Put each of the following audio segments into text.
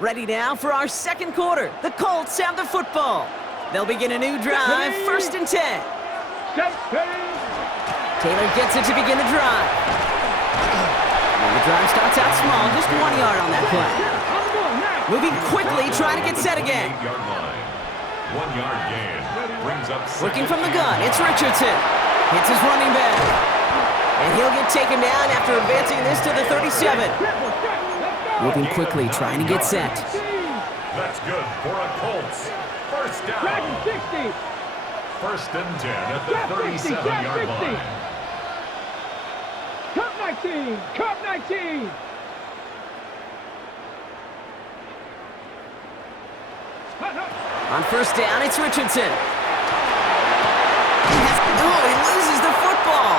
Ready now for our second quarter. The Colts have the football. They'll begin a new drive, 1st and 10. Taylor gets it to begin the drive. And the drive starts out small, just 1 yard on that play. Moving quickly, trying to get set again. 1 yard gain. Brings up working from the gun, it's Richardson. Hits his running back. And he'll get taken down after advancing this to the 37. Moving quickly, trying to get set. That's good for a Colts. First down. 1st and 10 at the 37-yard line. Cup 19. On 1st down, it's Richardson. He loses the football.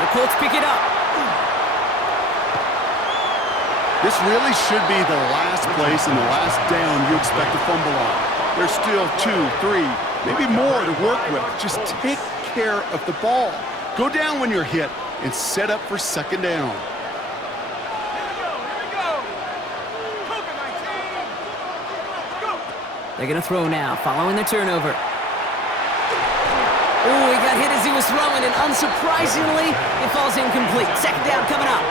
The Colts pick it up. This really should be the last place and the last down you expect to fumble on. There's still 2, 3, maybe more to work with. Just take care of the ball. Go down when you're hit and set up for 2nd down. They're going to throw now, following the turnover. Oh, he got hit as he was throwing, and unsurprisingly, it falls incomplete. 2nd down coming up.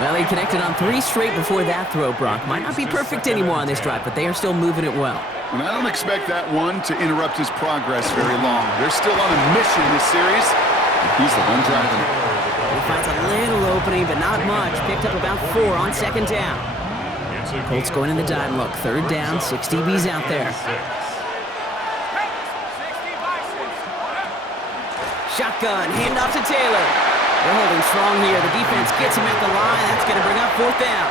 Well, he connected on 3 straight before that throw, Brock. Might not be perfect anymore on this drive, but they are still moving it well. And I don't expect that one to interrupt his progress very long. They're still on a mission in this series, and he's the one driving it. He finds a little opening, but not much. Picked up about 4 on 2nd down. Colts going in the dime look. 3rd down, 6 DBs out there. Shotgun, handoff to Taylor. They're holding strong here. The defense gets him at the line. That's going to bring up 4th down.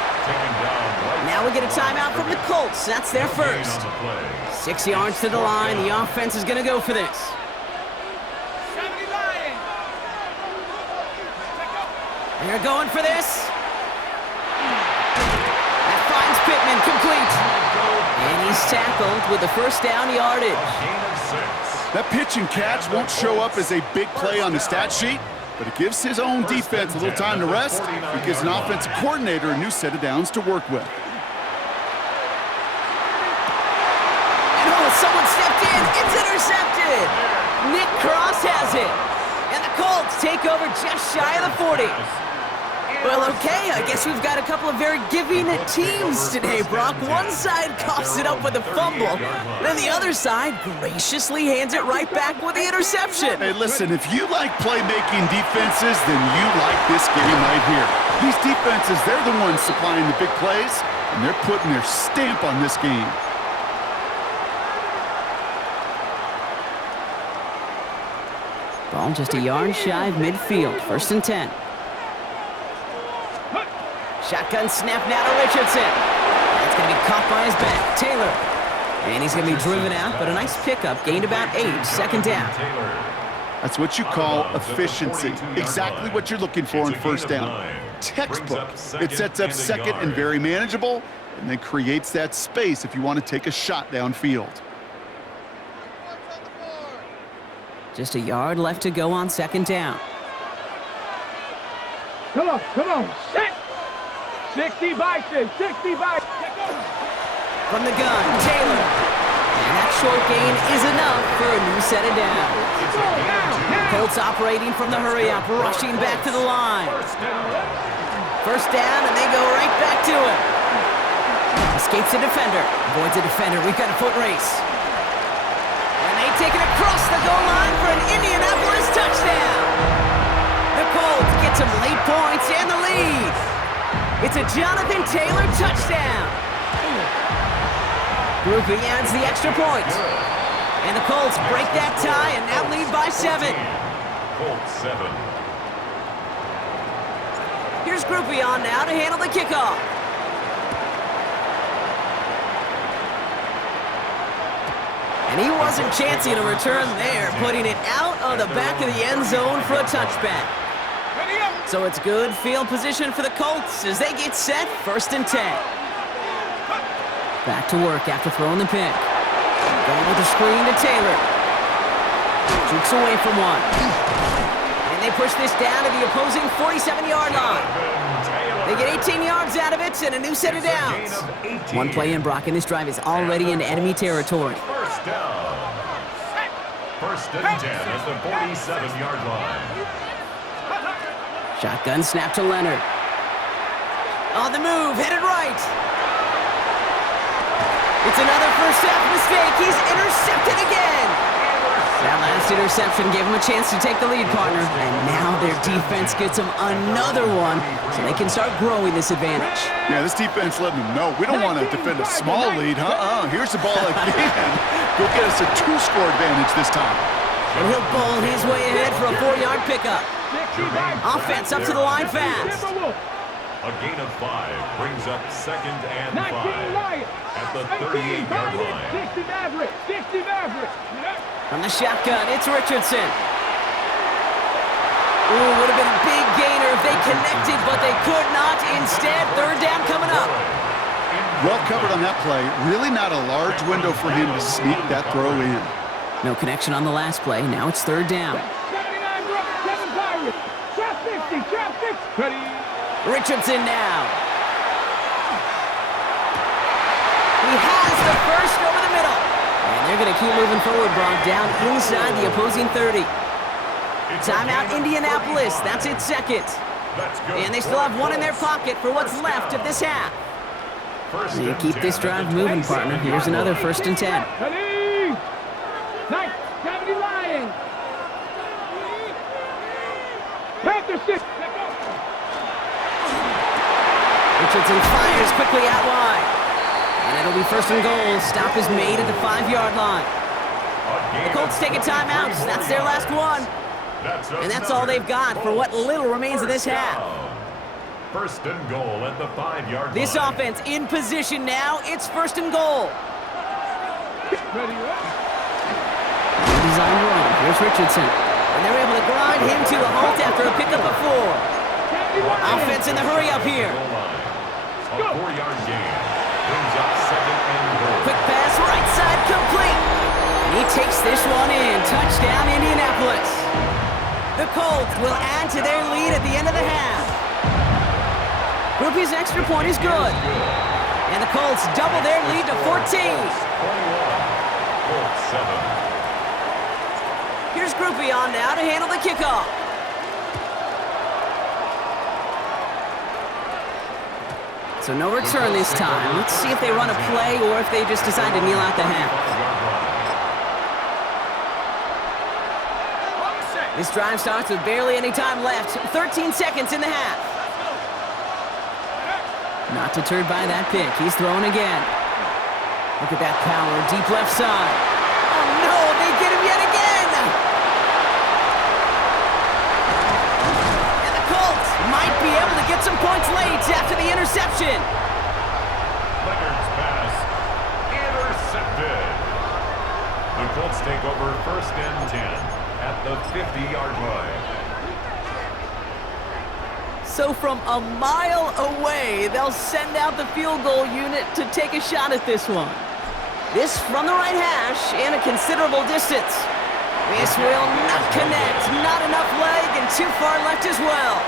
Now we get a timeout from the Colts. That's their first. 6 yards to the line. The offense is going to go for this. They're going for this. That finds Pittman, complete. And he's tackled with the 1st down yardage. That pitch and catch won't show up as a big play on the stat sheet, but it gives his own defense a little time to rest. It gives an offensive coordinator a new set of downs to work with. And someone stepped in. It's intercepted. Nick Cross has it. And the Colts take over just shy of the 40. Well, okay, I guess we've got a couple of very giving teams today, Brock. One side coughs it up with a fumble, then the other side graciously hands it right back with the interception. Hey, listen, if you like playmaking defenses, then you like this game right here. These defenses, they're the ones supplying the big plays, and they're putting their stamp on this game. Ball just a yard shy of midfield, 1st and 10. Shotgun snap now to Richardson. That's going to be caught by his back. Taylor. And he's going to be driven out, but a nice pickup. Gained about 8, 2nd down. That's what you call efficiency. Exactly what you're looking for in 1st down. Textbook. It sets up 2nd and very manageable, and then creates that space if you want to take a shot downfield. Just a yard left to go on 2nd down. Come on, set! 60 Bison. From the gun, Taylor. And that short gain is enough for a new set of downs. Colts operating from the hurry-up, rushing back to the line. 1st down, and they go right back to it. Escapes a defender, avoids a defender. We've got a foot race. And they take it across the goal line for an Indianapolis touchdown. The Colts get some late points and the lead. It's a Jonathan Taylor touchdown. Groupie adds the extra point. And the Colts break that tie and now lead by 7. Colts 7. Here's Groupie on now to handle the kickoff. And he wasn't chancing a return there, putting it out of the back of the end zone for a touchback. So it's good field position for the Colts as they get set, 1st and 10. Back to work after throwing the pick. Going with the screen to Taylor. Jukes away from one. And they push this down to the opposing 47-yard line. They get 18 yards out of it and a new set of downs. One play in, Brock, and this drive is already in enemy territory. First down. First and 10 at the 47-yard line. Shotgun snap to Leonard. On the move, headed right. It's another first half mistake. He's intercepted again. That last interception gave him a chance to take the lead, partner. And now their defense gets them another one, so they can start growing this advantage. Yeah, this defense letting them know we don't want to defend a small lead. Here's the ball again. Go get us a 2-score advantage this time. And he'll bowl his way ahead for a 4-yard pickup. Offense up to the line fast. A gain of 5 brings up second and 5 at the 38-yard line. 60 Maverick. 60 Maverick. From the shotgun, it's Richardson. Ooh, would have been a big gainer if they connected, but they could not. Instead, third down coming up. Well covered on that play. Really not a large window for him to sneak that throw in. No connection on the last play. Now it's third down. 79 Brooks, 7 Pirates. Trap 50, trap 50. Ready. Richardson now. He has the first over the middle. And they're going to keep moving forward, Brock, down inside the opposing 30. Timeout, Indianapolis. That's its second. And they still have one in their pocket for what's left of this half. You keep this drive moving, partner. Here's another first and 10. Ready. Nice. 70 Lions. Panther 6. Richardson fires quickly out wide. And it'll be first and goal. Stop is made at the 5-yard line. The Colts take a timeout. That's their last one. And that's all they've got for what little remains of this half. First and goal at the 5-yard line. This offense in position now. It's first and goal. Designed run. Here's Richardson. And they're able to grind him to a halt after a pickup of 4. Offense in the hurry up here. A 4-yard gain brings up second and goal. Quick pass, right side, complete. And he takes this one in. Touchdown, Indianapolis. The Colts will add to their lead at the end of the half. Groupie's extra point is good. And the Colts double their lead to 14. 21. Colts 7. Here's Groupie on now to handle the kickoff. So no return this time. Let's see if they run a play or if they just decide to kneel out the half. This drive starts with barely any time left. 13 seconds in the half. Not deterred by that pick. He's throwing again. Look at that power. Deep left side. Oh, no. They get him yet again. And the Colts might be able to get some points late after the interception. Leonard's pass intercepted. The Colts take over first and 10 at the 50-yard line. So from a mile away, they'll send out the field goal unit to take a shot at this one. This from the right hash and a considerable distance. This will not connect. Not enough leg and too far left as well.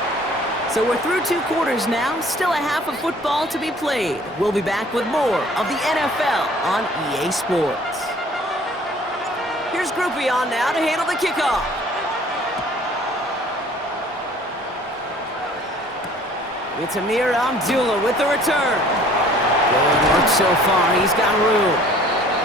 So we're through 2 quarters now. Still a half of football to be played. We'll be back with more of the NFL on EA Sports. Here's Groupie on now to handle the kickoff. It's Amir Abdullah with the return. Good work so far. He's got room.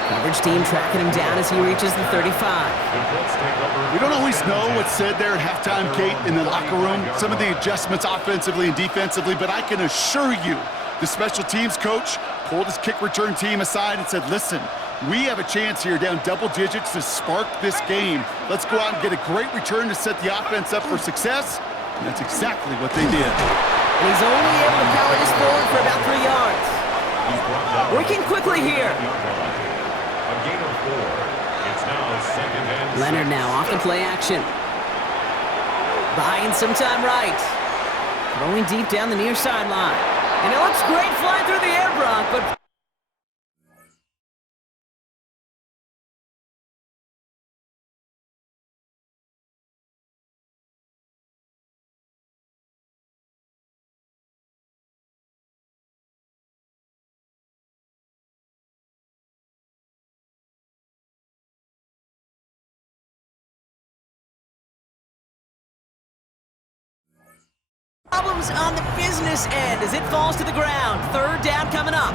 Coverage team tracking him down as he reaches the 35. We don't always know what's said there at halftime, Kate, in the locker room. Some of the adjustments offensively and defensively, but I can assure you the special teams coach pulled his kick return team aside and said, listen, we have a chance here down double digits to spark this game. Let's go out and get a great return to set the offense up for success. And that's exactly what they did. And he's only able to power this forward for about 3 yards. Working quickly here. A gain of 4. It's now second and Leonard now off the play action. Buying some time right. Throwing deep down the near sideline. And it looks great flying through the air, Brock, but Problems on the business end as it falls to the ground. Third down coming up.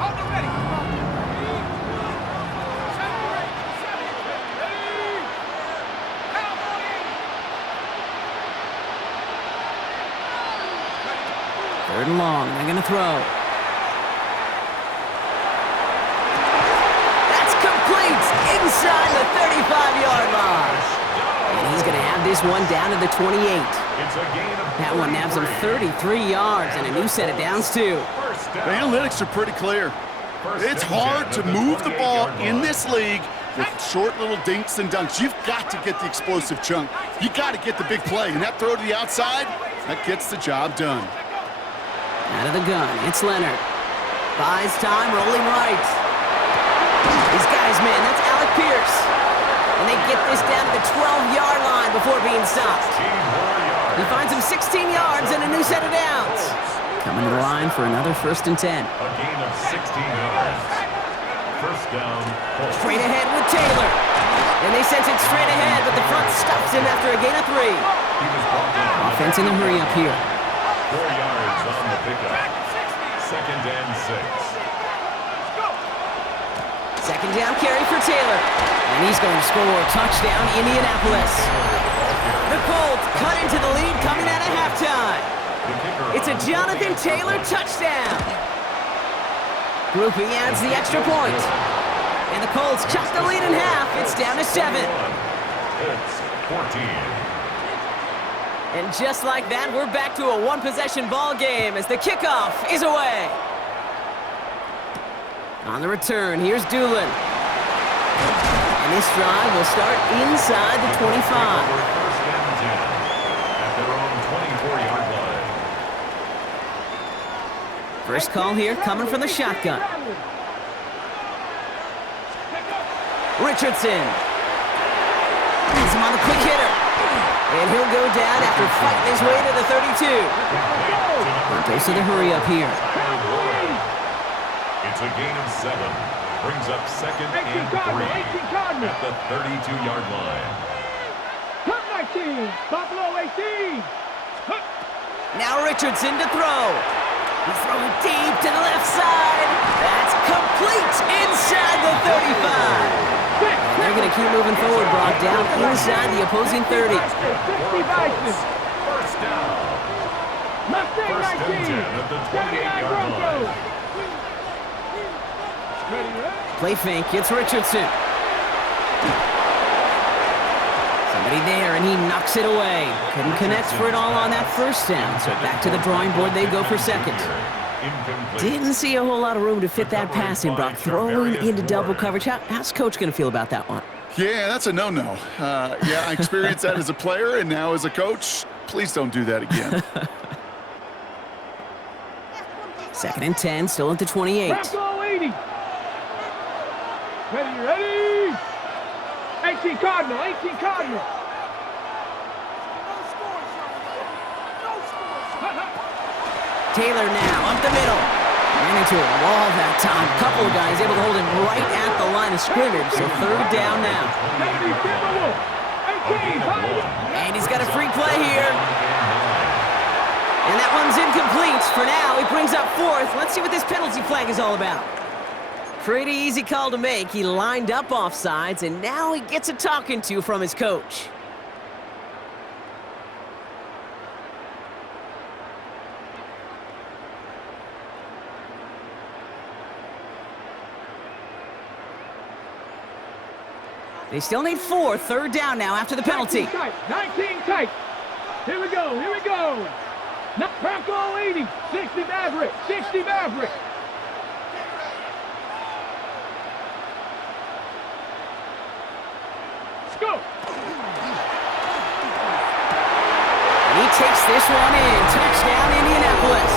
On the ready. Third and long. They're going to throw. That's complete inside the 35-yard line. And he's going to have this one down to the 28. That one nabs him 33 yards and a new set of downs, too. The analytics are pretty clear. It's hard to move the ball in this league with short little dinks and dunks. You've got to get the explosive chunk. You got to get the big play. And that throw to the outside, that gets the job done. Out of the gun, it's Leonard. Buys time, rolling right. He's got his man, that's Alec Pierce. And they get this down to the 12-yard line before being stopped. He finds him 16 yards and a new set of downs. Coming to the line for another 1st and 10. A gain of 16 yards. First down. Straight ahead with Taylor. And they sent it straight ahead, but the front stops him after a gain of 3. Offense in the hurry up here. 4 yards on the pickup. 2nd and 6. Second down carry for Taylor. And he's going to score. Touchdown, Indianapolis. The Colts cut into the lead coming out of halftime. It's a Jonathan Taylor touchdown. Groupie adds the extra point. And the Colts cut the lead in half. It's down to 7. Colts 14. And just like that, we're back to a one-possession ball game as the kickoff is away. On the return, here's Doolin. And this drive will start inside the 25. First and 10 at their own 24-yard line. First call here coming from the shotgun. Richardson. He's him on the quick hitter. And he'll go down after fighting his way to the 32. Goes to the hurry up here. It's a gain of 7. Brings up 2nd and 3 at the 32-yard line. Cut 19. Buffalo 18. Now Richardson to throw. He's throwing deep to the left side. That's complete inside the 35. And they're going to keep moving forward, brought down inside the opposing 30. 60 Vikings. First down. Mustang First and 19. 10 at the 79 28-yard line. Broncos. Ready, ready? Play fake, it's Richardson. Somebody there, and he knocks it away. Couldn't connect for it all on that first down, so back to the drawing board they go for second. Didn't see a whole lot of room to fit that passing, Brock. Throwing into double coverage. How's Coach going to feel about that one? Yeah, that's a no-no. Yeah, I experienced that as a player and now as a coach. Please don't do that again. 2nd and 10, still at the 28. Bronco 80. Ready. 18 Cardinal. Taylor now up the middle. Ran into a wall that time. A couple of guys able to hold him right at the line of scrimmage. So 3rd down now. And he's got a free play here. And that one's incomplete. For now, he brings up 4th. Let's see what this penalty flag is all about. Pretty easy call to make. He lined up offsides, and now he gets a talking to from his coach. They still need 4. 3rd down now after the penalty. 19 tight. Here we go. Bronco 80. 60 Maverick. Let's go. And he takes this one in. Touchdown, Indianapolis.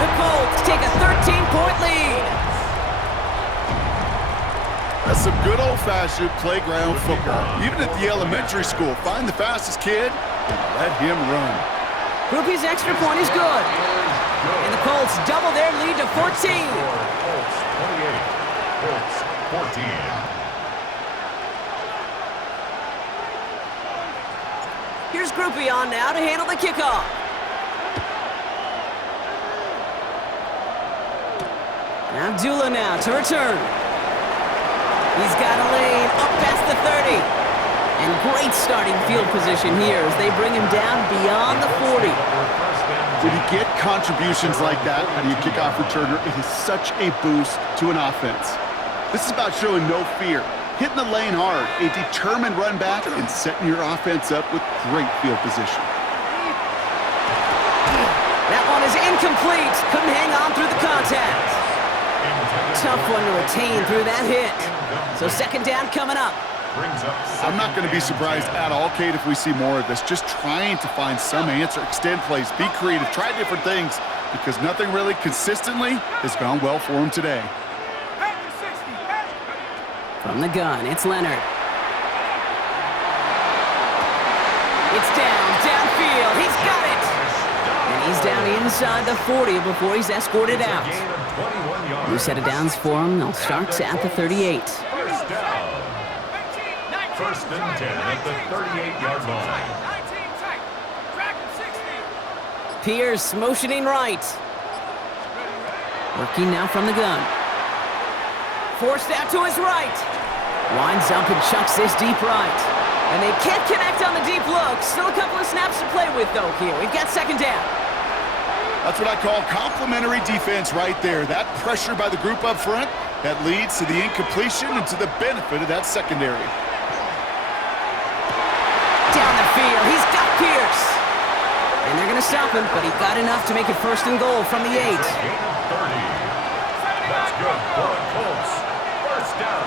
The Colts take a 13-point lead. That's some good old-fashioned playground football. Even at the elementary school, find the fastest kid and let him run. Groupie's extra point is good. And the Colts double their lead to 14. Colts 28. Colts 14. Here's Groupie on now to handle the kickoff. Abdullah now to return. He's got a lane up past the 30. And great starting field position here as they bring him down beyond the 40. When you get contributions like that out of your kickoff returner, it is such a boost to an offense. This is about showing no fear, hitting the lane hard, a determined run back, and setting your offense up with great field position. That one is incomplete. Couldn't hang on through the contact. Tough one to retain through that hit. So second down coming up. I'm not going to be surprised at all, Kate, if we see more of this. Just trying to find some answer, extend plays, be creative, try different things, because nothing really consistently has gone well for him today. From the gun, it's Leonard. It's downfield. He's got it. And he's down inside the 40 before he's escorted out. New set of downs for him. They'll start at the 38. First and 10 at the 38-yard line. Pierce motioning right. Working now from the gun. Forced out to his right. Winds up and chucks this deep right. And they can't connect on the deep look. Still a couple of snaps to play with, though, here. We've got second down. That's what I call complimentary defense right there. That pressure by the group up front, that leads to the incompletion and to the benefit of that secondary. Down the field, he's got Pierce. And they're going to stop him, but he got enough to make it first and goal from the 8. That's good for the Colts. First down.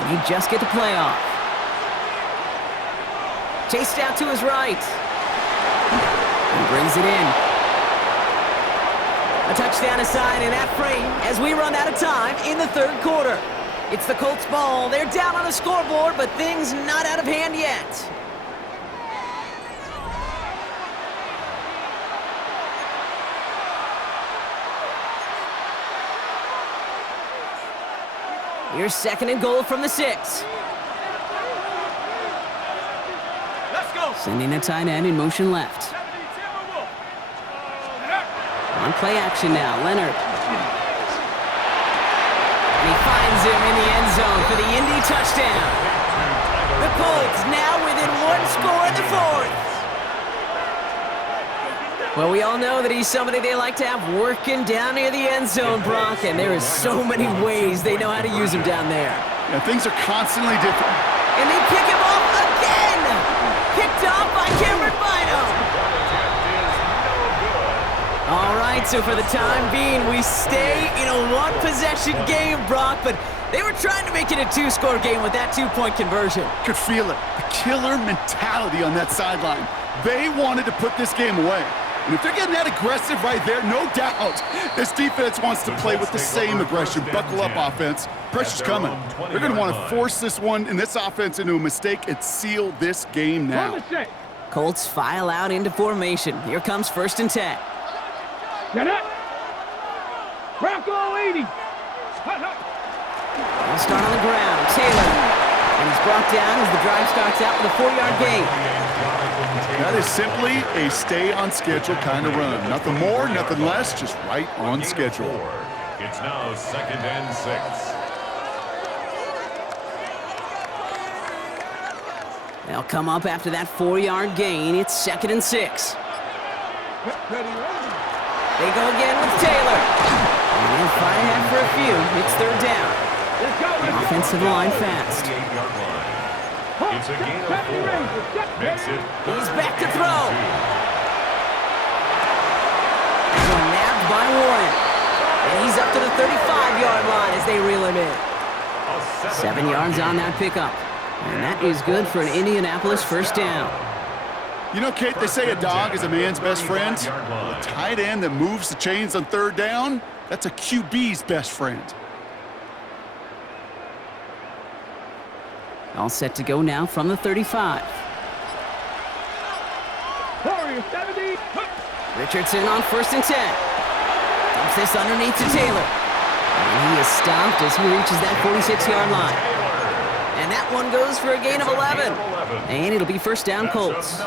And he just get the play off. Chased out to his right. And brings it in. A touchdown aside in that frame as we run out of time in the third quarter. It's the Colts ball. They're down on the scoreboard, but things not out of hand yet. Here's second and goal from the 6. Let's go. Sending the tight end in motion left. On play action now, Leonard. And he finds him in the end zone for the Indy touchdown. The Colts now within one score in the 4th. Well, we all know that he's somebody they like to have working down near the end zone, Brock, and there is so many ways they know how to use him down there. Yeah, things are constantly different. And they pick him off again! Picked off by Cameron Bynum. All right, so for the time being, we stay in a one-possession game, Brock, but they were trying to make it a two-score game with that two-point conversion. Could feel it. The killer mentality on that sideline. They wanted to put this game away. And if they're getting that aggressive right there, no doubt, this defense wants to play with the same aggression. Buckle up, offense. Pressure's coming. They're going to want to force this one and this offense into a mistake and seal this game now. Colts file out into formation. Here comes first and 10. Get it. Bronco 80. They'll start on the ground. Taylor. And he's brought down as the drive starts out with a 4-yard gain. That is simply a stay-on-schedule kind of run. Nothing more, nothing less, just right on schedule. It's now second and 6. They'll come up after that 4-yard gain. It's second and 6. They go again with Taylor. And they'll fight ahead for a few. It's third down. Offensive line fast. It's a gain of 4. Makes it. He's back to throw. And one nabbed by Warren. And he's up to the 35-yard line as they reel him in. 7 yards on that pickup. And that is good for an Indianapolis first down. You know, Kate, they say a dog is a man's best friend. Well, a tight end that moves the chains on third down, that's a QB's best friend. All set to go now from the 35. Richardson on first and 10. Dumps this underneath to Taylor. And he is stopped as he reaches that 46-yard line. And that one goes for a gain of 11. And it'll be first down, Colts.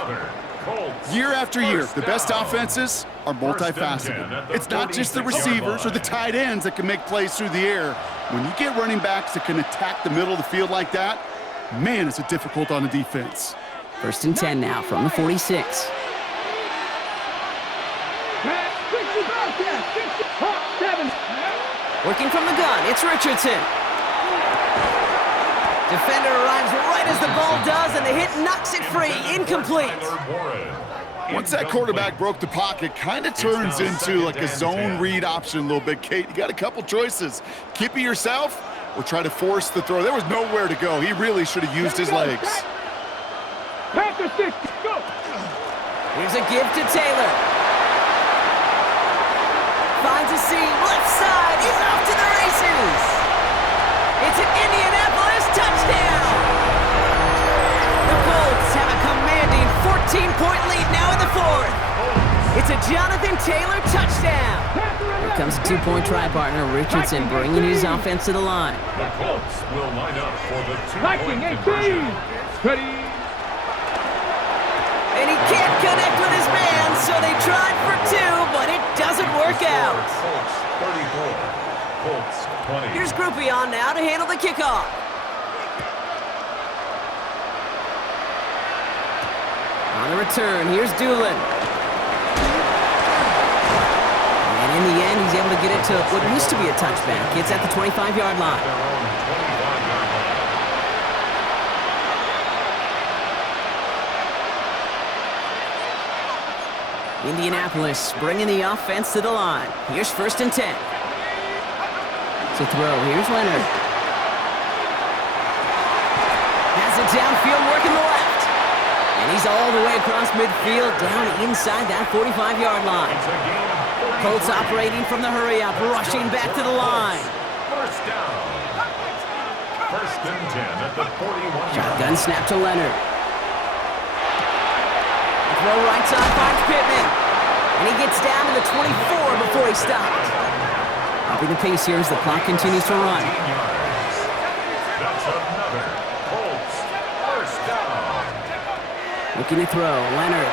Year after year, the best offenses are multifaceted. It's not just the receivers or the tight ends that can make plays through the air. When you get running backs that can attack the middle of the field like that, man, is it difficult on the defense. First and 10 now from the 46. Working from the gun, it's Richardson. Defender arrives right as the ball does, and the hit knocks it free. Incomplete. Once that quarterback broke the pocket, kind of turns into like a zone read option a little bit. Kate, you got a couple choices. Keep it yourself or try to force the throw. There was nowhere to go. He really should have used his legs. Packer 60, go! Here's a give to Taylor. Finds a seam, left side, he's off to the races. It's an Indianapolis touchdown. The Colts have a commanding 14-point lead now in the fourth. It's a Jonathan Taylor touchdown. Here comes a two-point try partner, Richardson, bringing his offense to the line. The Colts will line up for the two-point conversion. Ready? And he can't connect with his man, so they tried for two, but it doesn't work out. Colts 34, Colts 20. Here's Groupie on now to handle the kickoff. On the return, here's Doolin. And in the end, he's able to get it to what used to be a touchback. It's at the 25-yard line. Their own 25-yard line. Indianapolis bringing the offense to the line. Here's first and 10. To throw, here's Leonard. Has it downfield, working the left. And he's all the way across midfield, down inside that 45-yard line. It's a gain of 43. Colts operating from the hurry-up, rushing back to the line. First down. First and 10 at the 41. Shotgun snap to Leonard. Throw right side finds Pittman. And he gets down to the 24 before he stopped. Upping the pace here as the clock continues to run. 15 yards. That's another Colts first down. Looking to throw, Leonard.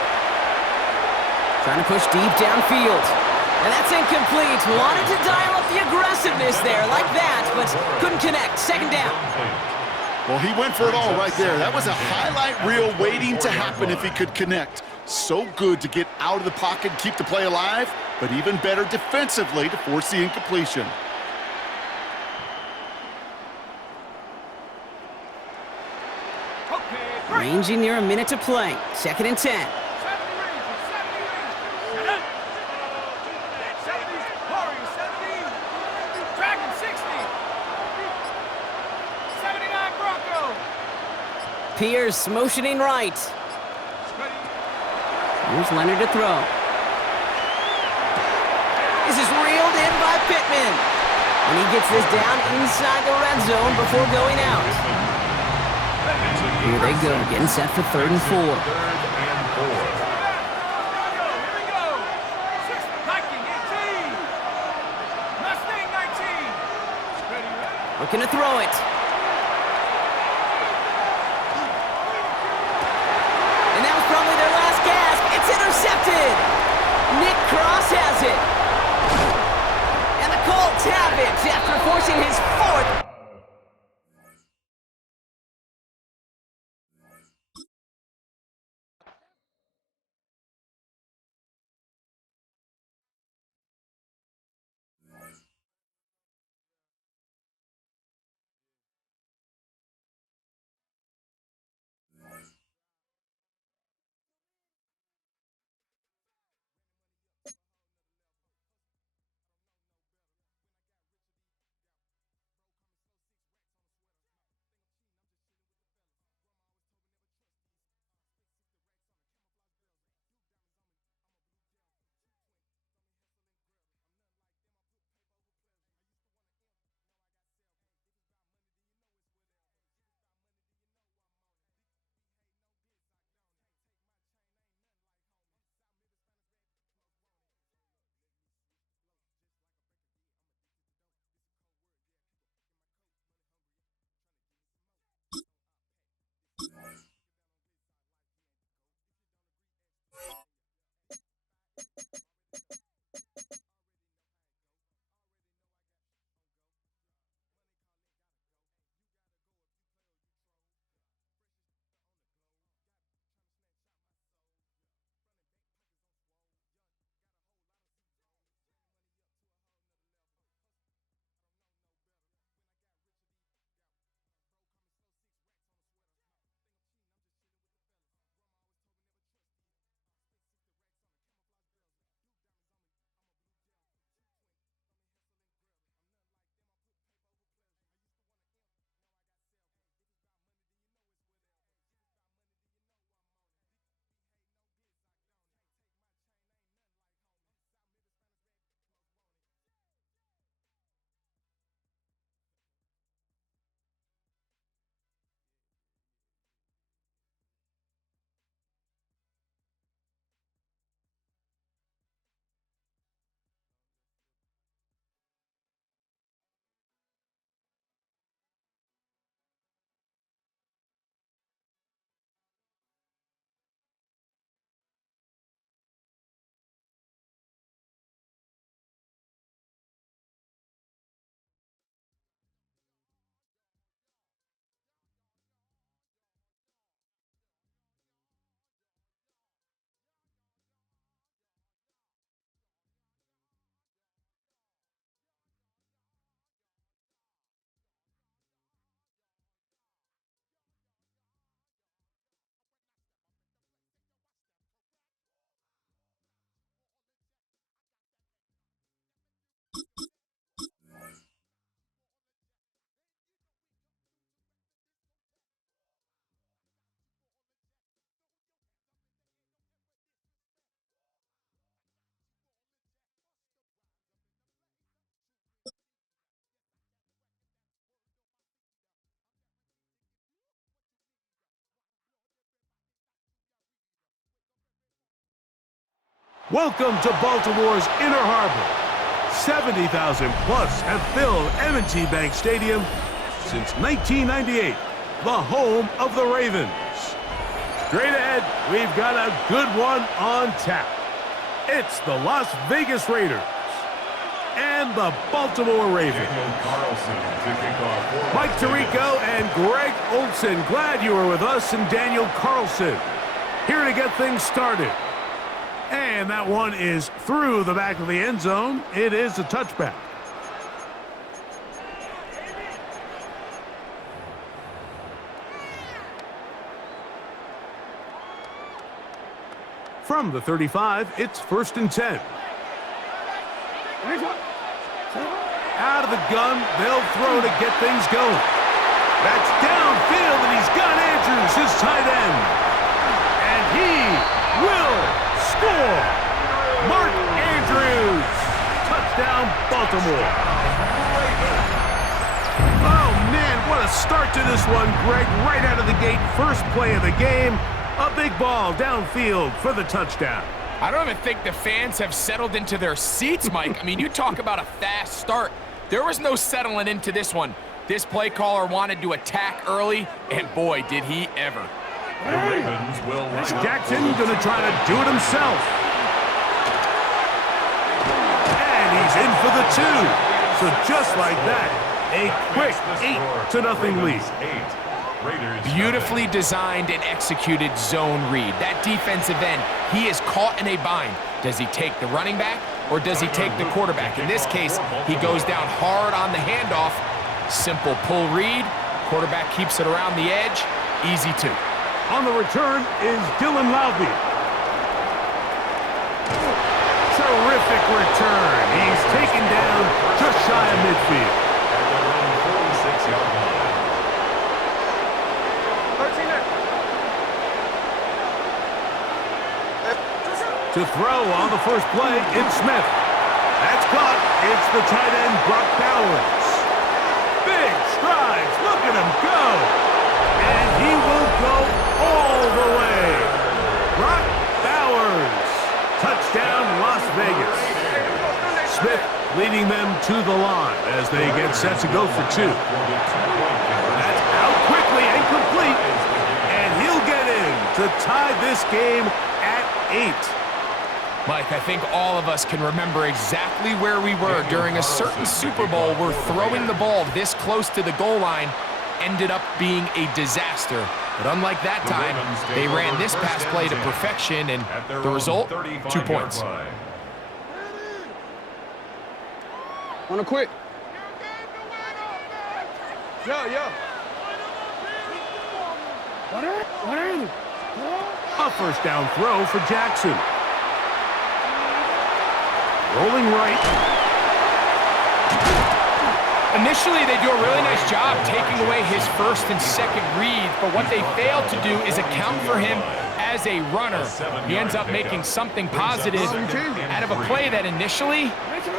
Trying to push deep downfield. And that's incomplete. Wanted to dial up the aggressiveness there like that, but couldn't connect. Second down. Well, he went for it all right there. That was a highlight reel waiting to happen if he could connect. So good to get out of the pocket and keep the play alive, but even better defensively to force the incompletion. Ranging near a minute to play. Second and 10. Pierce motioning right. Here's Leonard to throw. This is reeled in by Pittman. And he gets this down inside the red zone before going out. Here they go, getting set for third and 4. Third and 4. Looking to throw it. And that was probably their last gasp. It's intercepted. Nick Cross has it. And the Colts have it after forcing his fourth. Welcome to Baltimore's Inner Harbor. 70,000 plus have filled M&T Bank Stadium since 1998, the home of the Ravens. Straight ahead, we've got a good one on tap. It's the Las Vegas Raiders and the Baltimore Ravens. Mike Tirico and Greg Olson, glad you were with us, and Daniel Carlson here to get things started. And that one is through the back of the end zone. It is a touchback. From the 35, it's 1st and 10. Out of the gun, they'll throw to get things going. That's downfield, and he's got Andrews, his tight end. And he will score. Mark Andrews. Touchdown, Baltimore. Oh, man, what a start to this one, Greg. Right out of the gate, first play of the game. A big ball downfield for the touchdown. I don't even think the fans have settled into their seats, Mike. I mean, you talk about a fast start. There was no settling into this one. This play caller wanted to attack early, and boy, did he ever. The Ravens will Jackson going to try to do it himself. And he's in for the 2. So just like that, a quick 8-0 lead. Beautifully designed and executed zone read. That defensive end, he is caught in a bind. Does he take the running back or does he take the quarterback? In this case, he goes down hard on the handoff. Simple pull read. Quarterback keeps it around the edge. Easy 2. On the return is Dylan Loudby. Terrific return. He's taken down just shy of midfield. To throw on the first play, it's Smith. That's caught. It's the tight end, Brock Bowers. Big strides. Look at him go. And he will go all the way. Brock Bowers. Touchdown, Las Vegas. Smith leading them to the line as they get set to go for 2. That's out quickly and complete. And he'll get in to tie this game at 8. Mike, I think all of us can remember exactly where we were during a certain Super Bowl where throwing the ball this close to the goal line ended up being a disaster. But unlike that time, they ran this pass play to perfection, and the result, 2 points. Wanna quit? Yeah. A first down throw for Jackson. Rolling right. Initially, they do a really nice job taking away his first and second read, but what they failed to do is account for him as a runner. He ends up making something positive out of a play that initially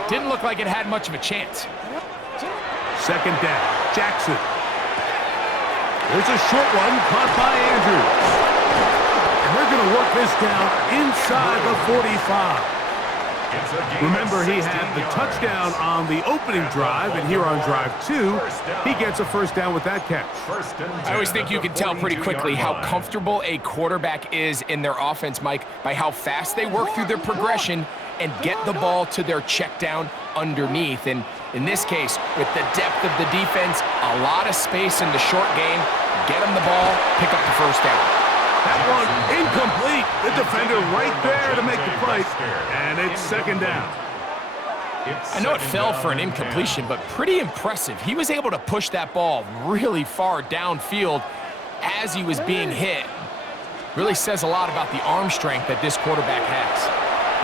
didn't look like it had much of a chance. Second down, Jackson. There's a short one caught by Andrews. And they're going to work this down inside the 45. Remember, he had the touchdown on the opening drive, and here on drive 2, he gets a first down with that catch. I always think you can tell pretty quickly how comfortable a quarterback is in their offense, Mike, by how fast they work through their progression and get the ball to their check down underneath. And in this case, with the depth of the defense, a lot of space in the short game, get them the ball, pick up the first down. That one incomplete. The defender right there to make the play. And it's second down. I know it fell for an incompletion, but pretty impressive. He was able to push that ball really far downfield as he was being hit. Really says a lot about the arm strength that this quarterback has.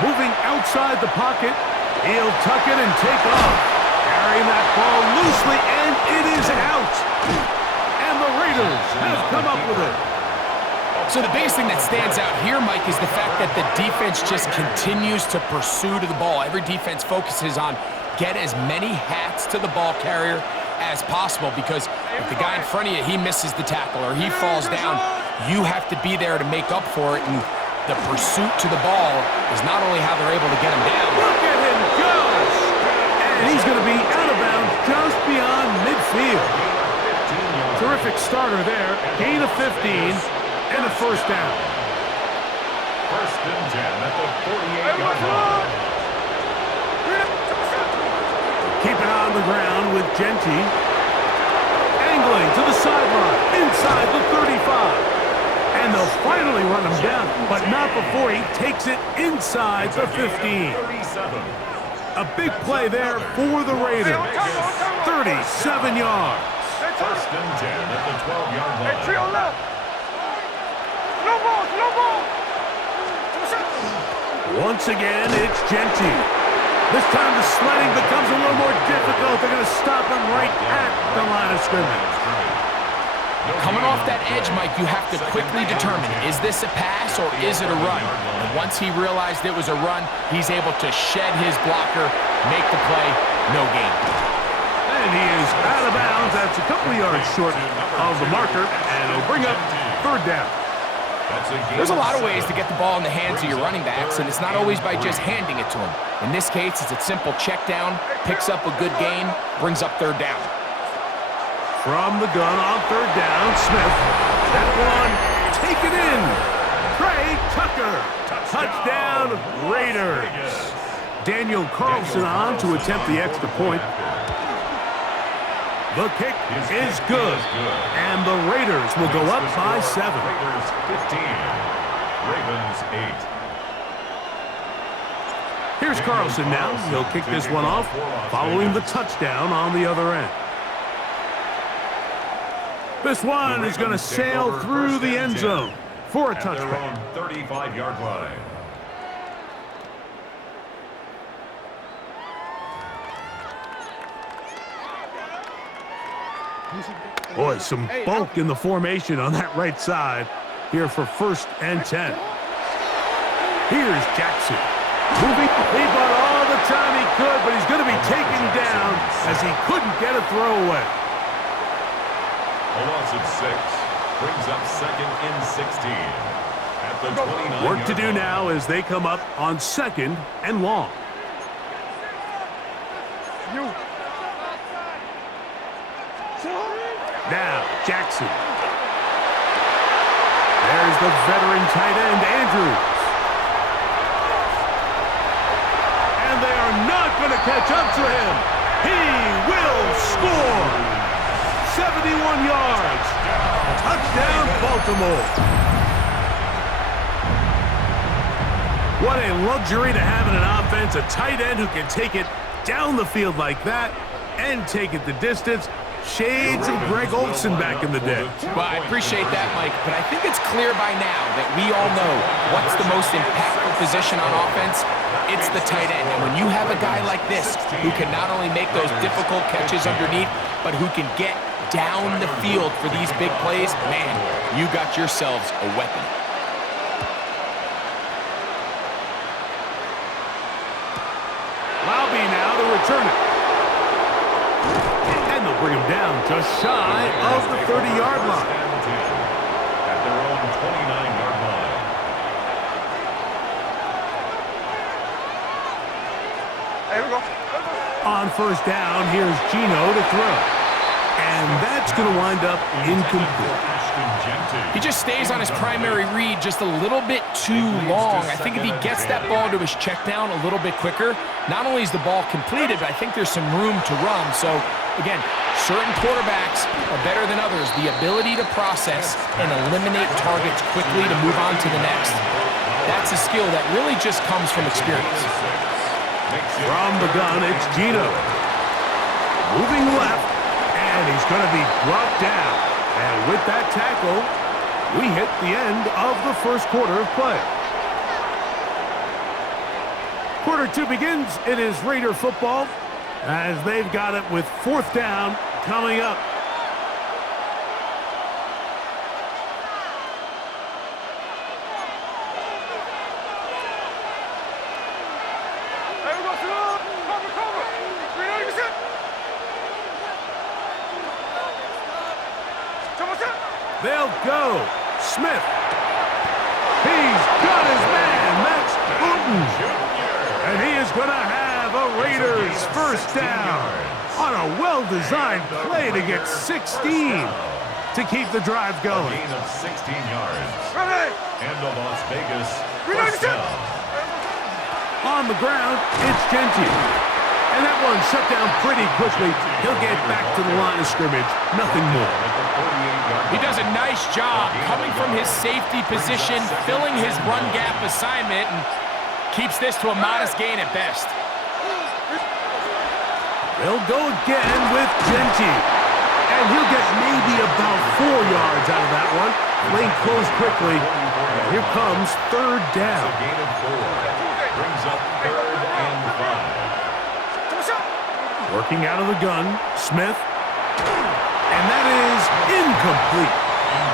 Moving outside the pocket, he'll tuck it and take off. Carrying that ball loosely, and it is out. And the Raiders have come up with it. So the biggest thing that stands out here, Mike, is the fact that the defense just continues to pursue to the ball. Every defense focuses on get as many hats to the ball carrier as possible, because if the guy in front of you, he misses the tackle or he falls down, you have to be there to make up for it. And the pursuit to the ball is not only how they're able to get him down. Look at him go! And he's going to be out of bounds just beyond midfield. Terrific starter there. Gain of 15 and a first down. First and 10 at the 48-yard line. Keep it on the ground with Genty. Angling to the sideline, inside the 35. And they'll finally run him down, but not before he takes it inside the 15. A big play there for the Raiders. 37 yards. First and 10 at the 12-yard line. Trio left. No ball. Once again, it's Genty. This time the sledding becomes a little more difficult. They're going to stop him right at the line of scrimmage. Coming off that edge, Mike, you have to quickly determine, is this a pass or is it a run? And once he realized it was a run, he's able to shed his blocker, make the play, no gain. And he is out of bounds. That's a couple of yards short of the marker, and it'll bring up third down. There's a lot of ways to get the ball in the hands of your running backs, and it's not always by just handing it to them. In this case, it's a simple check down, picks up a good gain, brings up third down. From the gun on third down, Smith. That one, take it in. Trey Tucker. Touchdown, Raiders. Daniel Carlson on to attempt the extra point. The kick is good, and the Raiders will go up by 7. Raiders 15, Ravens 8. Here's Carlson now. He'll kick this one off, following the touchdown on the other end. This one is going to sail through the end zone for a touchdown. 35-yard line. Boy, some bulk in the formation on that right side here for first and 10. Here's Jackson. Moving. He bought all the time he could, but he's going to be taken down as he couldn't get a throwaway. A loss of 6 brings up second and 16 at the 29. Work to do now as they come up on second and long. Now, Jackson. There's the veteran tight end, Andrews. And they are not going to catch up to him. He will score. 71 yards. Touchdown, Baltimore. What a luxury to have in an offense, a tight end who can take it down the field like that and take it the distance. Shades of Greg Olsen back in the day. Well, I appreciate that, Mike, but I think it's clear by now that we all know what's the most impactful position on offense. It's the tight end. And when you have a guy like this who can not only make those difficult catches underneath, but who can get down the field for these big plays, man, you got yourselves a weapon. Laube now to return it. And they'll bring him down just shy of the 30-yard line. At their own 29-yard line. Here we go. On first down, here's Gino to throw. And that's going to wind up incomplete. He just stays on his primary read just a little bit too long. I think if he gets that ball to his check down a little bit quicker, not only is the ball completed, but I think there's some room to run. So, again, certain quarterbacks are better than others. The ability to process and eliminate targets quickly to move on to the next, that's a skill that really just comes from experience. From the gun, it's Gino. Moving left, and he's going to be brought down. And with that tackle, we hit the end of the first quarter of play. Quarter 2 begins. It is Raider football as they've got it with fourth down coming up. They'll go. Smith. He's got his man. That's Putin. And he is going to have a Raiders first down on a well-designed play to get 16 to keep the drive going. Gain of 16 yards. And the Las Vegas first down. On the ground, it's Genty. And that one shut down pretty quickly. He'll get back to the line of scrimmage. Nothing more. He does a nice job coming from his safety position, filling his run gap assignment, and keeps this to a modest gain at best. They'll go again with Genty. And he'll get maybe about 4 yards out of that one. Lane closed quickly. And here comes third down. A gain of 4. Brings up 3rd and 5. Working out of the gun, Smith. And that is incomplete.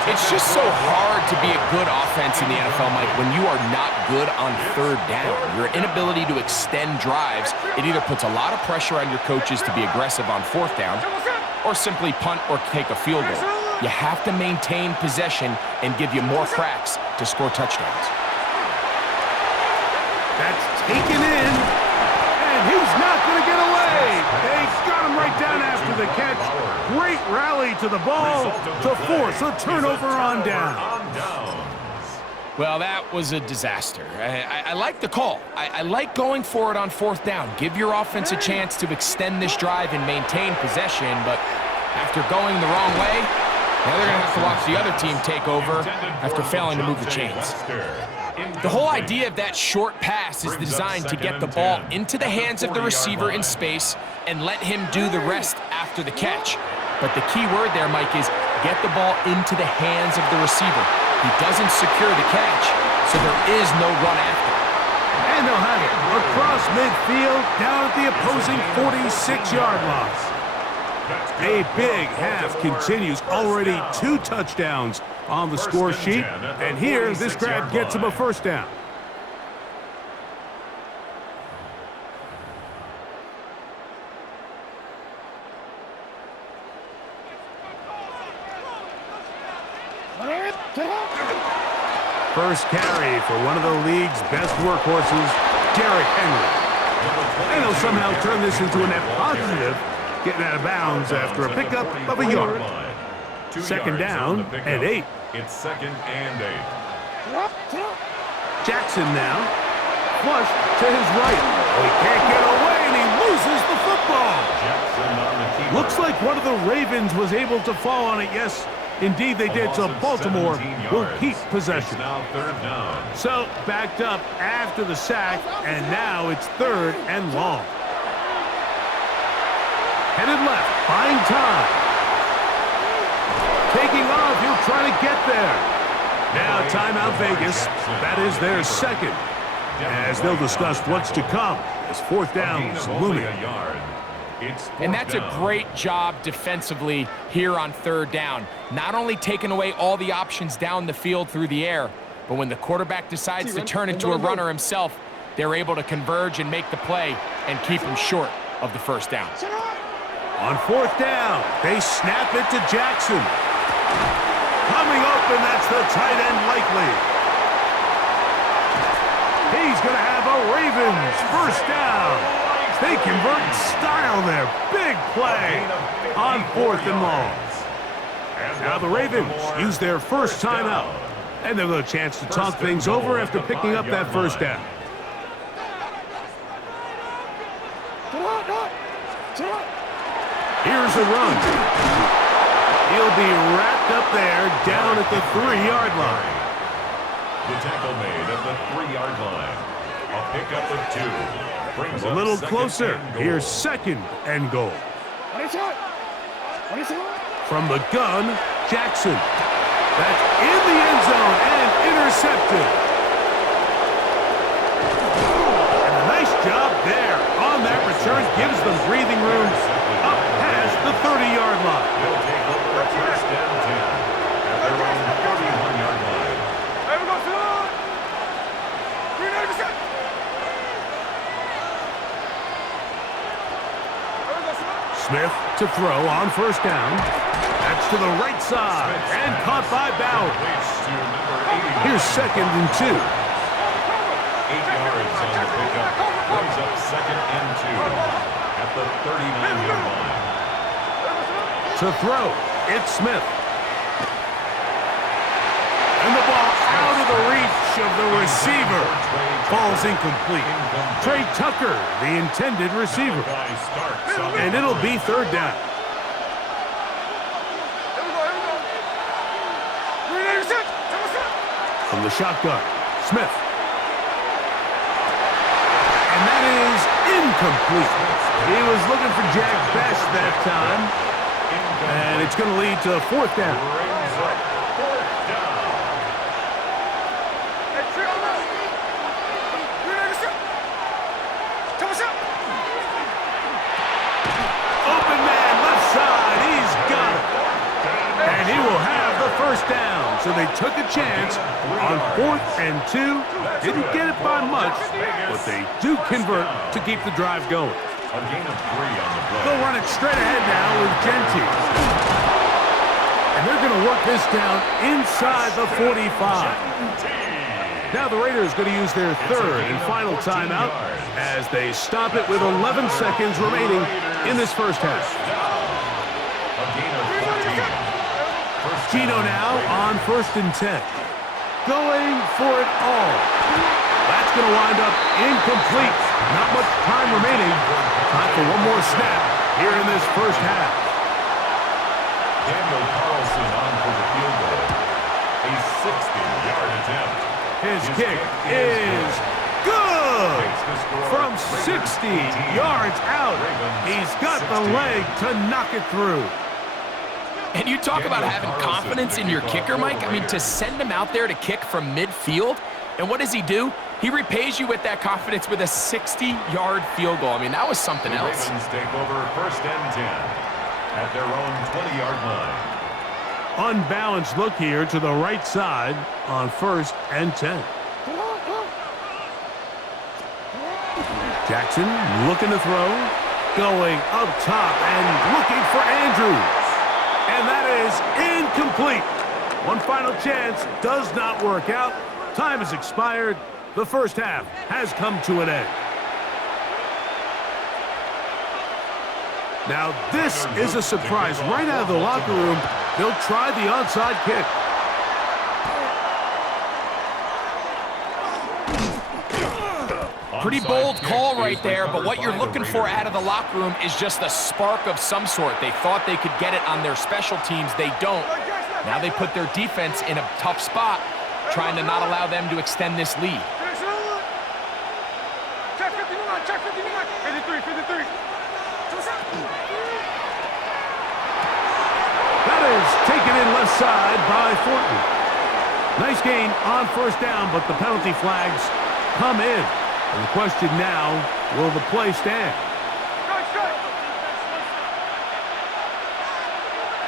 It's just so hard to be a good offense in the NFL, Mike, when you are not good on third down. Your inability to extend drives, it either puts a lot of pressure on your coaches to be aggressive on fourth down or simply punt or take a field goal. You have to maintain possession and give you more cracks to score touchdowns. That's taken in, and he's not going to get away. They got him right down after the catch. Great rally to the ball to force a turnover on down. Well, that was a disaster. I like the call. I like going for it on fourth down. Give your offense a chance to extend this drive and maintain possession, but after going the wrong way, now they're going to have to watch the other team take over after failing to move the chains. The whole idea of that short pass is designed to get the ball into the hands of the receiver in space and let him do the rest after the catch. But the key word there, Mike, is get the ball into the hands of the receiver. He doesn't secure the catch, so there is no run after. And they'll have it across midfield down at the opposing 46-yard line. A big half continues. Already 2 touchdowns on the score sheet. And here, this grab gets him a first down. First carry for one of the league's best workhorses, Derrick Henry. And he'll somehow turn this into a net positive, getting out of bounds after a pickup of a yard. Second down and 8. It's 2nd and 8. Jackson now. Flush to his right. He can't get away, and he loses the football. Looks like one of the Ravens was able to fall on it. Yes, indeed they did. So Baltimore will keep possession. Now 3rd down. So backed up after the sack, and now it's 3rd and long. Headed left, buying time. Taking off, he'll try to get there. Now timeout Vegas. That is their second. As they'll discuss what's to come as fourth down's looming. And that's a great job defensively here on third down. Not only taking away all the options down the field through the air, but when the quarterback decides to turn into a runner himself, they're able to converge and make the play and keep him short of the first down. On fourth down, they snap it to Jackson. Coming open, that's the tight end likely. He's going to have a Ravens first down. They convert in style there. Big play on 4th and long. Now the Ravens use their first timeout. And they'll have a chance to talk things over after picking up that first down. Here's a run. He'll be wrapped up there down at the 3-yard line. The tackle made at the 3-yard line. A pickup of 2. Brings A little closer. Here's 2nd and goal. From the gun, Jackson. That's in the end zone and intercepted. And a nice job there on that return. Gives them breathing room up past the 30-yard line. They'll take over a 1st and 10 at their own 31-yard line. Smith to throw on first down. That's to the right side and caught by Bauer. Here's 2nd and 2. pickup brings up 2nd and 2 at the 39-yard line. To throw, it's Smith. And the ball out of the reach of the receiver. Falls incomplete. Trey Tucker, the intended receiver. And it'll be 3rd down. From the shotgun, Smith. And that is incomplete. He was looking for Jack Best that time. And it's going to lead to 4th down. Open man, left side. He's got it. And he will have the 1st down. So they took a chance on 4th and 2. Didn't get it by much, but they do convert to keep the drive going. A gain of 3 on the play. They'll run it straight ahead now with Genty. And they're going to work this down inside the 45. Now the Raiders going to use their 3rd and final timeout as they stop it with 11 seconds remaining in this first half. A gain of 14. Gino now on 1st and 10. Going for it all. That's going to wind up incomplete. Not much time remaining. Time for one more snap here in this first half. Daniel Carlson on for the field goal. A 60-yard attempt. His kick is good. From 60 yards out, he's got the leg to knock it through. And you talk about having confidence in your kicker, Mike. I mean, to send him out there to kick from midfield, and what does he do? He repays you with that confidence with a 60-yard field goal. I mean, that was something else. Ravens take over 1st and 10 at their own 20-yard line. Unbalanced look here to the right side on 1st and 10. Jackson looking to throw, going up top and looking for Andrews. And that is incomplete. One final chance does not work out. Time has expired. The first half has come to an end. Now this is a surprise. Right out of the locker room, they'll try the onside kick. Pretty bold call right there, but what you're looking for out of the locker room is just a spark of some sort. They thought they could get it on their special teams. They don't. Now they put their defense in a tough spot, trying to not allow them to extend this lead. Check 59, check 59. 53, 53. That is taken in left side by Thornton. Nice gain on 1st down, but the penalty flags come in. And the question now, will the play stand? Strike, strike.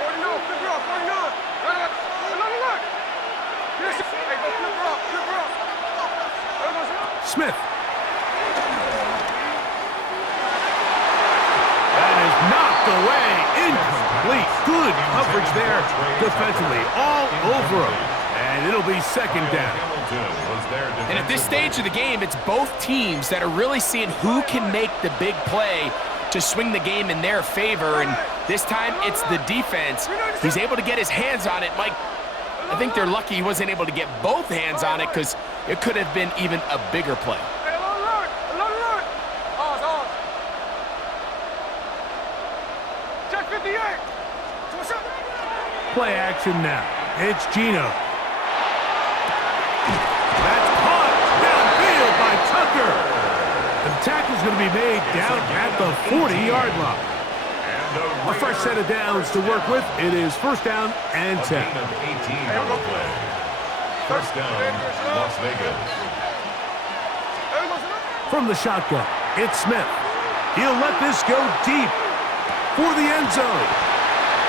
49, flip her up, 49. Look. Hey, go flip her up. Smith. That is knocked away. Incomplete. Good coverage there defensively. All over him. And it'll be 2nd down. And at this stage of the game, it's both teams that are really seeing who can make the big play to swing the game in their favor. And this time, it's the defense. He's able to get his hands on it. Mike, I think they're lucky he wasn't able to get both hands on it because it could have been even a bigger play. Hey, alert. Oz. Check 58. Play action now. It's Gino. That's caught downfield by Tucker. The tackle's going to be made down at the 40-yard line. A fresh set of downs to work with. It is 1st down and 10. A gain of 18 on the play. 1st down, Las Vegas. From the shotgun, it's Smith. He'll let this go deep for the end zone.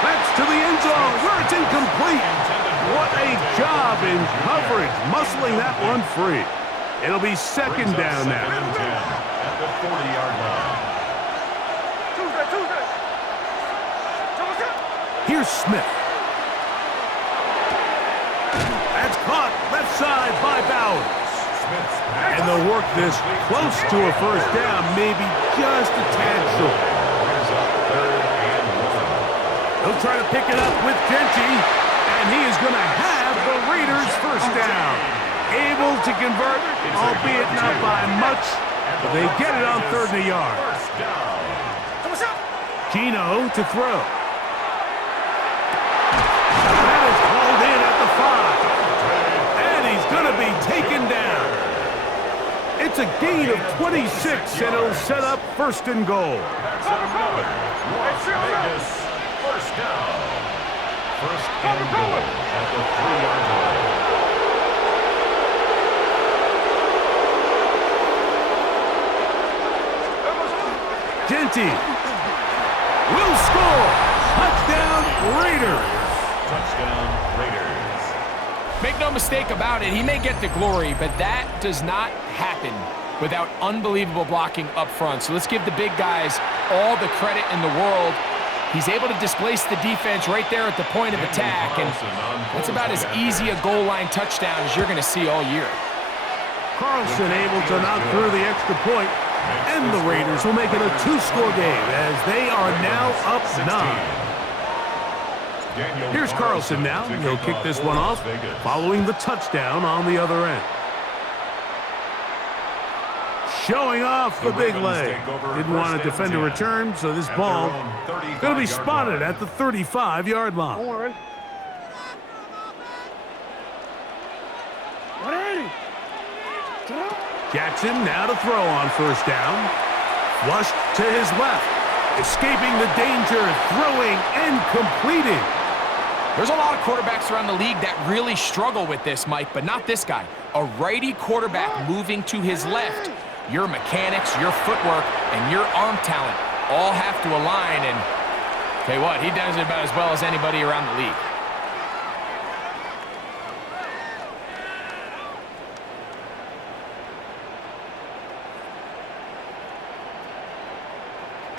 That's to the end zone where it's incomplete. What a job in coverage, muscling that one free. It'll be 2nd down now. At the 40-yard line. Tuesday. Here's Smith. That's caught left side by Bowers. And they'll work this close to a first down, maybe just a tad short. They'll try to pick it up with Genty, and he is going to have the Raiders first down. Able to convert, albeit not by much, but they get it on 3rd and a yard. Gino to throw. That is hauled in at the 5. And he's going to be taken down. It's a gain of 26, and it'll set up 1st and goal. First down. 1st and goal at the 3-yard line. Genty will score. Touchdown, Raiders. Touchdown, Raiders. Make no mistake about it, he may get the glory, but that does not happen without unbelievable blocking up front. So let's give the big guys all the credit in the world. He's able to displace the defense right there at the point of attack, and that's about as easy a goal line touchdown as you're going to see all year. Carlson able to knock through the extra point, and the Raiders will make it a 2-score game as they are now up 9. Here's Carlson now. He'll kick this one off following the touchdown on the other end. Showing off the big leg. Didn't want to defend a return, so this ball going to be spotted at the 35-yard line. Jackson now to throw on first down. Flushed to his left. Escaping the danger, throwing and completing. There's a lot of quarterbacks around the league that really struggle with this, Mike, but not this guy. A righty quarterback moving to his left. Your mechanics, your footwork, and your arm talent all have to align, and tell you what, he does it about as well as anybody around the league.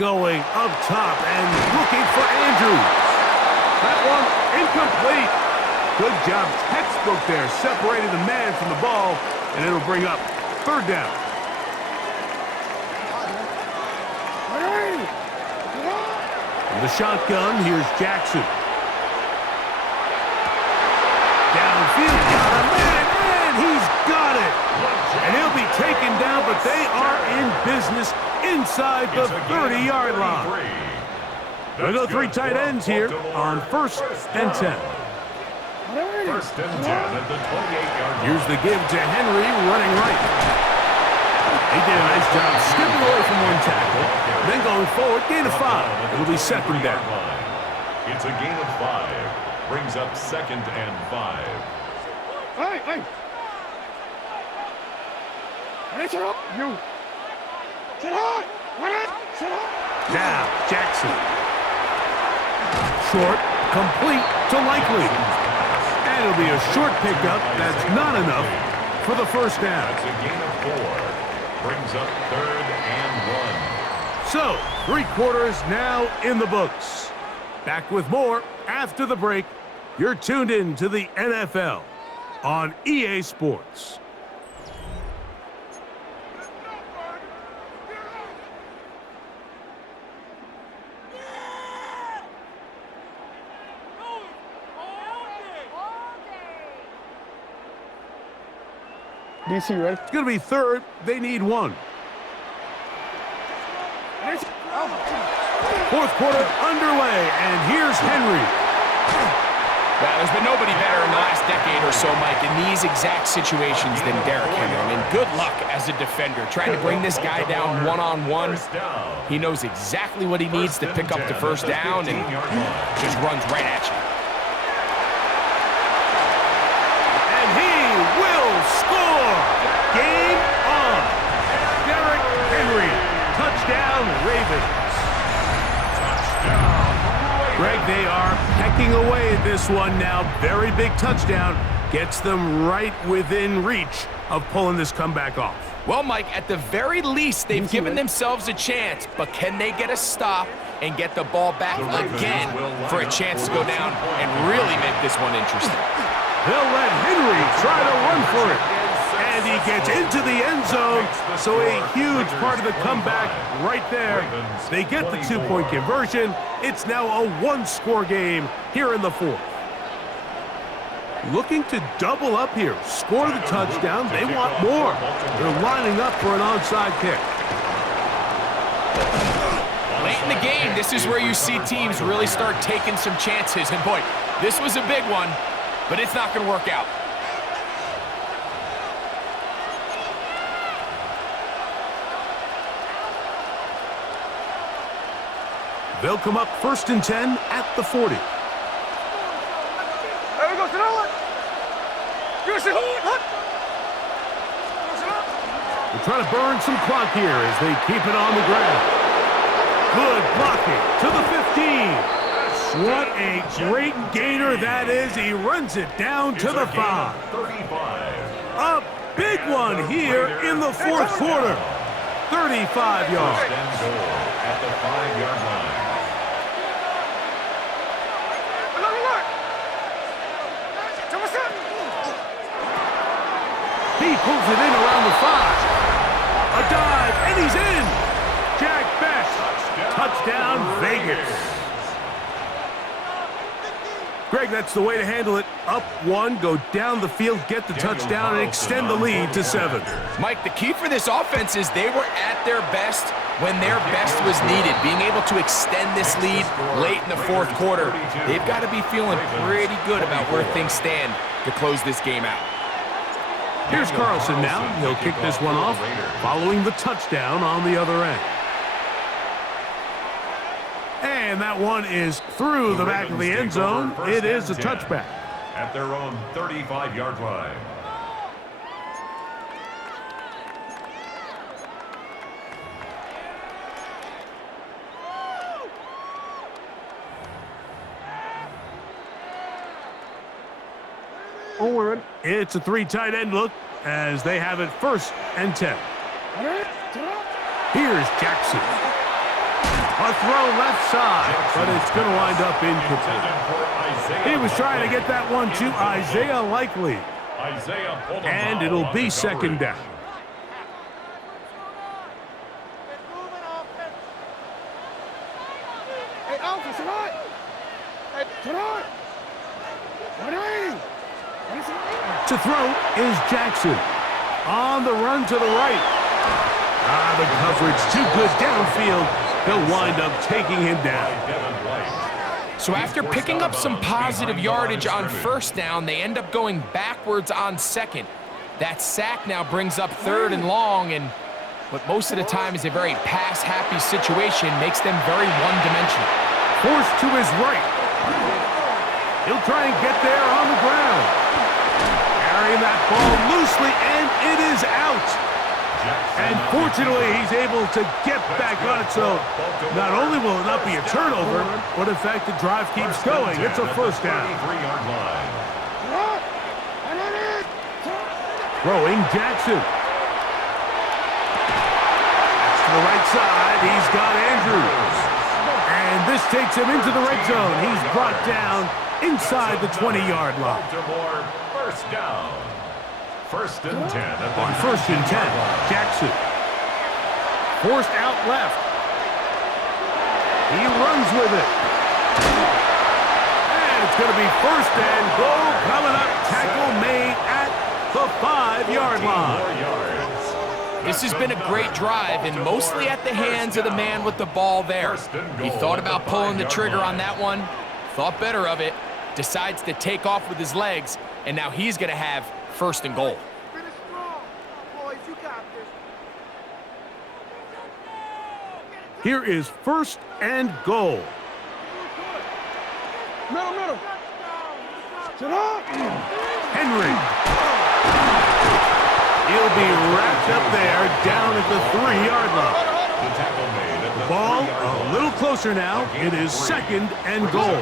Going up top and looking for Andrews. That one incomplete. Good job, textbook there, separating the man from the ball, and it'll bring up 3rd down. From the shotgun, here's Jackson. Downfield, got a man, and he's got it. And he'll be taken down, but they are in business inside the 30-yard line. We'll go 3 tight ends here on 1st and 10. 1st and 10 at the 28-yard line. Here's the give to Henry running right. He did a nice job skipping away from one tackle, then going forward, gain of 5. It'll be 2nd down. It's a gain of 5. Brings up 2nd and 5. Hey! Sit up, you! Sit up! Now, Jackson. Short, complete to Likely. And it'll be a short pickup. That's not enough for the first down. That's a gain of 4. Brings up 3rd and 1. So, 3 quarters now in the books. Back with more after the break. You're tuned in to the NFL on EA Sports. DC, ready? It's going to be 3rd. They need 1. 4th quarter underway, and here's Henry. Well, there's been nobody better in the last decade or so, Mike, in these exact situations than Derrick Henry. I mean, good luck as a defender trying to bring this guy down one-on-one. He knows exactly what he needs to pick up the first down and just runs right at you. And he will score! Game on! Derrick Henry, touchdown Ravens. Greg, they are pecking away at this one now. Very big touchdown. Gets them right within reach of pulling this comeback off. Well, Mike, at the very least, they've given themselves a chance, but can they get a stop and get the ball back again for a chance to go down and really make this one interesting? They'll let Henry try to run for it. And he gets into the end zone, so a huge part of the comeback right there. They get the two-point conversion. It's now a one-score game here in the fourth. Looking to double up here, score the touchdown. They want more. They're lining up for an onside kick. Late in the game, this is where you see teams really start taking some chances. And boy, this was a big one, but it's not going to work out. They'll come up 1st and 10 at the 40. There we go, Sonora. You're They're trying to burn some clock here as they keep it on the ground. Good blocking to the 15. What a great gainer that is. He runs it down to the 5. A big one here in the fourth quarter. 35 yards. At the 5-yard line. He pulls it in around the 5. A dive, and he's in. Jack Best. Touchdown, Vegas. Greg, that's the way to handle it. Up one, go down the field, get the touchdown, and extend the lead to 7. Mike, the key for this offense is they were at their best when their best was needed. Being able to extend this lead late in the fourth quarter, they've got to be feeling pretty good about where things stand to close this game out. Here's Carlson now. He'll kick this one off, following the touchdown on the other end. And that one is through the back of the end zone. It is a touchback. At their own 35-yard line. It's a 3 tight end look as they have it 1st and 10. Here's Jackson. A throw left side, but it's going to wind up incomplete. He was trying to get that one to Isaiah Likely. And it'll be 2nd down. Hey, Alpha, tonight. Hey, tonight. To throw is Jackson. On the run to the right. The coverage too good downfield. He'll wind up taking him down. So after picking up some positive yardage on 1st down, they end up going backwards on 2nd. That sack now brings up 3rd and long, and what most of the time is a very pass-happy situation makes them very one-dimensional. Forced to his right. He'll try and get there on the ground. Carrying that ball loosely, and it is out. And fortunately, he's able to get back on it, so not only will it not be a turnover, but in fact, the drive keeps going. It's a 1st down. Throwing Jackson. That's to the right side. He's got Andrews. And this takes him into the red zone. He's brought down inside the 20-yard line. 1st down. 1st and 10. On 1st and 10, Jackson. Forced out left. He runs with it. And it's going to be 1st and goal coming up. Tackle made at the 5-yard line. This has been a great drive, and mostly at the hands of the man with the ball there. He thought about pulling the trigger on that one, thought better of it, decides to take off with his legs, and now he's going to have 1st and goal. Finish strong. Boys, you got this. Here is 1st and goal. Middle. Sit up. Henry. He'll be wrapped up there down at the 3-yard line. The ball a little closer now. It is 2nd and goal.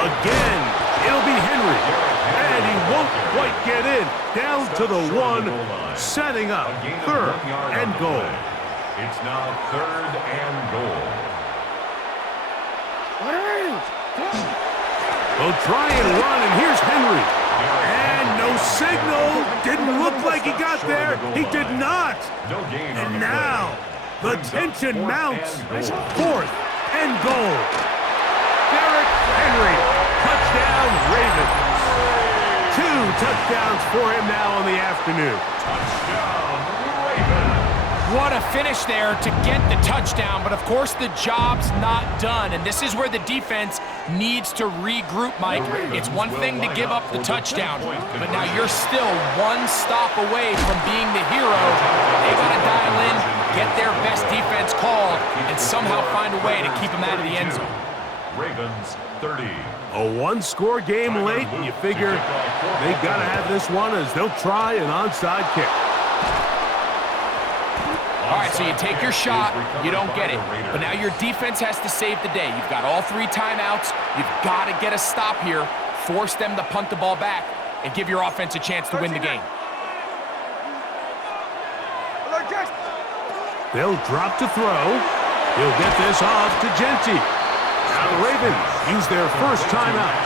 Again, it'll be Henry. And he won't quite get in. Down to the 1, setting up 3rd and goal. It's now 3rd and goal. They'll try and run, and here's Henry. And no signal. Didn't look like he got there. He did not. No gain on And the now, play. the tension mounts. 4th and goal. Derrick Henry, touchdown Ravens. 2 touchdowns for him now on the afternoon. Touchdown, Ravens. What a finish there to get the touchdown, but of course the job's not done, and this is where the defense needs to regroup, Mike. It's one thing to give up the touchdown, but now you're still one stop away from being the hero. They got to dial in, get their best defense called, and somehow find a way to keep them out of the end zone. Ravens 30. A one-score game late, and you figure they got to have this one as they'll try an onside kick. All right, so you take your shot, you don't get it. But now your defense has to save the day. You've got all 3 timeouts. You've got to get a stop here, force them to punt the ball back, and give your offense a chance to win the game. They'll drop to throw. He'll get this off to Genty. Now the Ravens use their first timeout.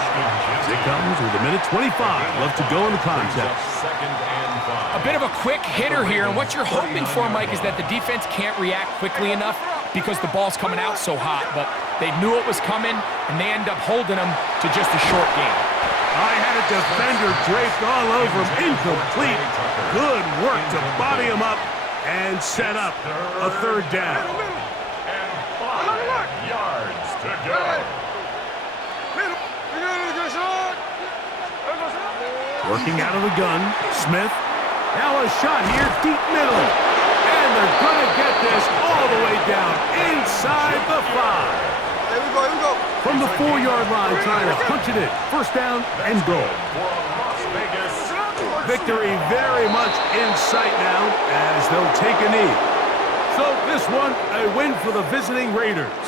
It comes with 1:25 left to go in the contest. Second and 5. A bit of a quick hitter here, and what you're hoping for, Mike, is that the defense can't react quickly enough because the ball's coming out so hot. But they knew it was coming, and they end up holding them to just a short game. I had a defender draped all over him. Incomplete. Good work to body him up and set up a 3rd down. And 5 yards to go. Working out of the gun, Smith. Now a shot here, deep middle. And they're going to get this all the way down inside the 5. Here we go. From the 4-yard line, trying to punch it in. First down and goal. For Las Vegas. Victory very much in sight now as they'll take a knee. So this one, a win for the visiting Raiders.